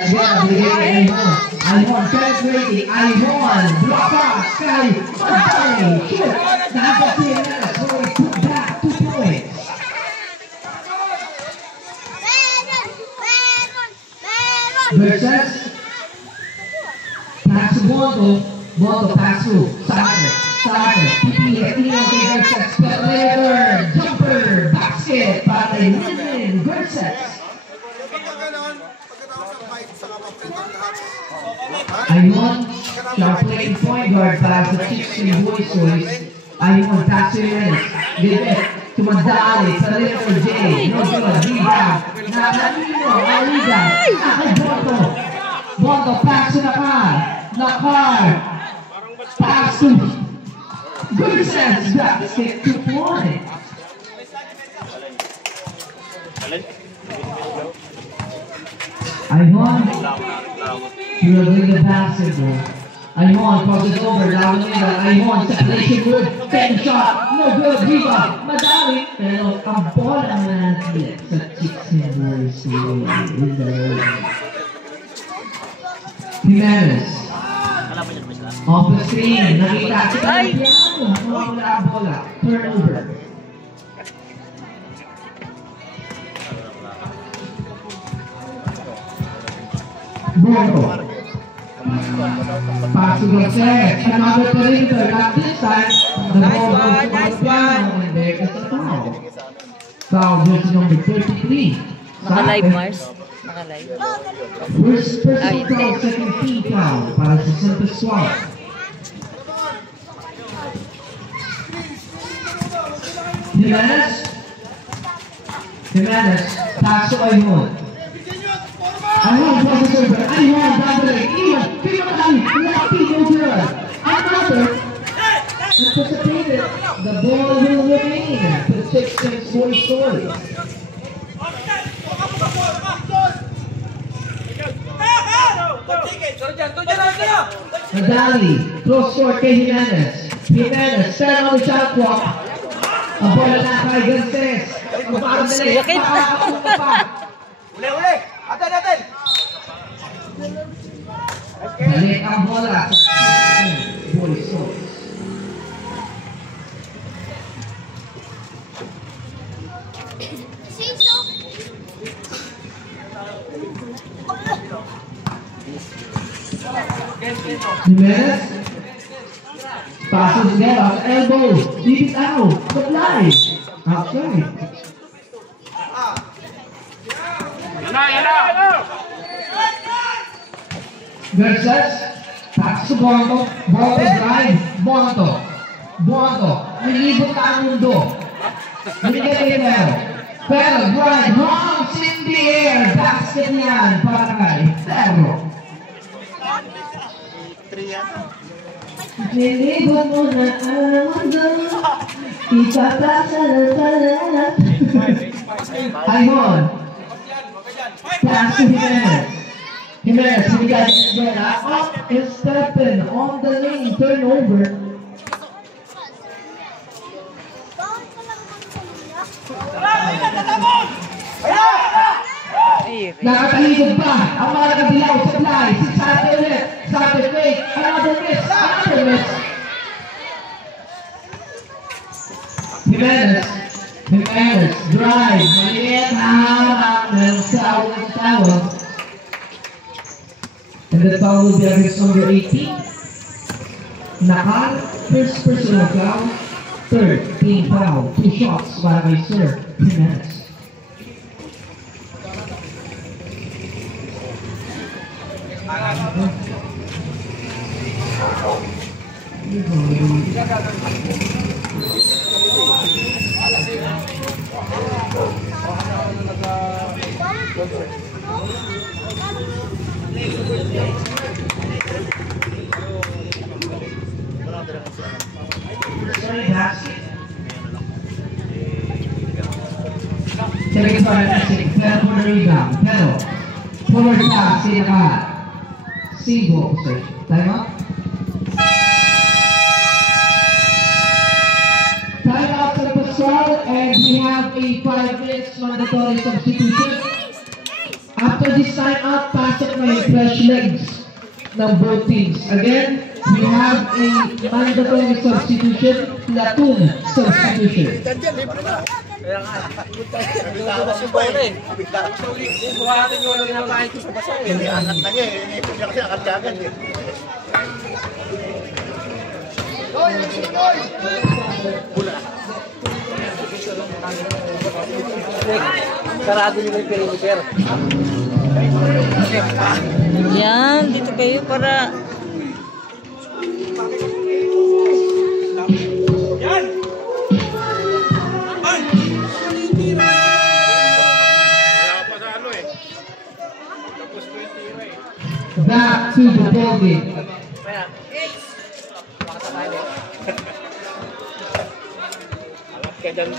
Aimon penetrating, Aimon block pass kay Madali, shoot, nakapagpili na, so it put back 2 points. Versus pass to Bondo pass to Sartre, pipili kay Versus, but jumper, basket, para kay Win, Versus. Aimon, siya playing point guard para sa Chicks and Boys. Aimon, pass to Jimenez. Give it to Madali, sa Little J. No good, rebound. Nakalino, Aliga. Bondo. Bondo, pass to Nakar. Pass to good sense. Basket 2 points. Aimon. Will win the basketball. Aimon crosses over, Lavanera. Aimon, separation good. 10 shot, no good. Rebound, Madali. Pero ang bola na sa Chicks and Boys in the Jimenez. Off the screen, nakita si Piano. Wala ang bola. Turnover. Bondo. Passing of set, another perimeter, not this time. The ball goes to Piano and there is a foul. Foul jersey number 33. Naka-live, Mars? Naka-live. First personal foul, second team foul para sa Center Swamp. Jimenez, pass to Aimon. Aimon crosses over, Aimon doubling, lucky, no good. Another, anticipated, the ball will remain to Chicks and Boys stories. Madali, close court kay Jimenez. Jimenez, stand on the shot clock. Ang bola na kay Garces. Yakin. Uli! Atin! Balik ang bola sa Boys Stories. Jimenez passes again off elbow, leave it out, supply, outside. Versus pass to Bondo drive, Bondo, nilibot ka ang mundo. Pero drive, honks in the air, basket niyan para kay Ferro. Nilibot mo na ang mundo, ipapasa na talat. Aimon, pass to Jimenez, we got it up and stepping on the lane, turnover. Nakatalikod pa ang mga kabilaw, supply, si Sartre ulit, Sartre fake, another miss. Jimenez, drive, maliit, naharap ng tawag. And the foul will be against number 18. Nakar, first personal foul, third team foul, 2 shots para kay Sir Jimenez. Second para Essex, pero for the rebound, pero forward pass, si Nakar. Sigo, time out. Time out for the Pascual, and we have a 5 minutes mandatory substitution. After this time out, pasok na yung fresh legs ng both teams. Again, we have a mandatory substitution, platoon substitution. Sarado nyo yung perimeter. Yan, dito kayo para... Back to the ball game. Kaya dyan,